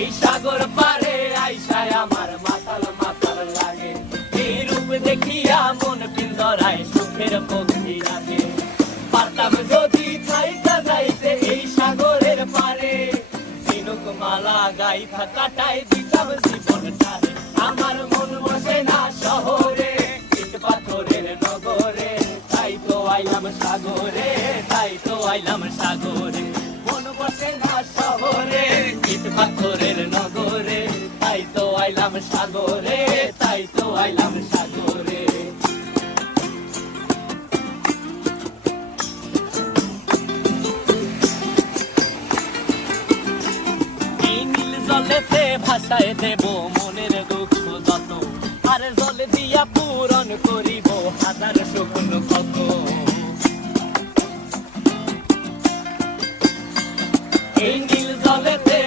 এই সাগর পারে আইসায় আমার মাতাল মাতাল লাগে, এই রূপ দেখিয়া মন পিঞ্জরায় সুখের পক্ষী রাখে। পারতাম যদি থাইকা যাইতে এই সাগরের পারে, ঝিনুক মালা গাইথা কাটাই দিতাম জীবনটারে। আমার মন বসে না শহরে, ইট পাথরের নগরে, তাই তো আইলাম সাগরে, তাই তো আইলাম সাগরে। মন বসে না শহরে, ইট পাথরের নগরে, তাই তো আইলাম সাগরে, তাই তো আইলাম সাগরে। এই নীল জলেতে ভাসায় দেব মনের দুঃখ যত, আর জলে দিয়া পূরণ করিব হাজার স্বপ্ন কত। এই নীল জলেতে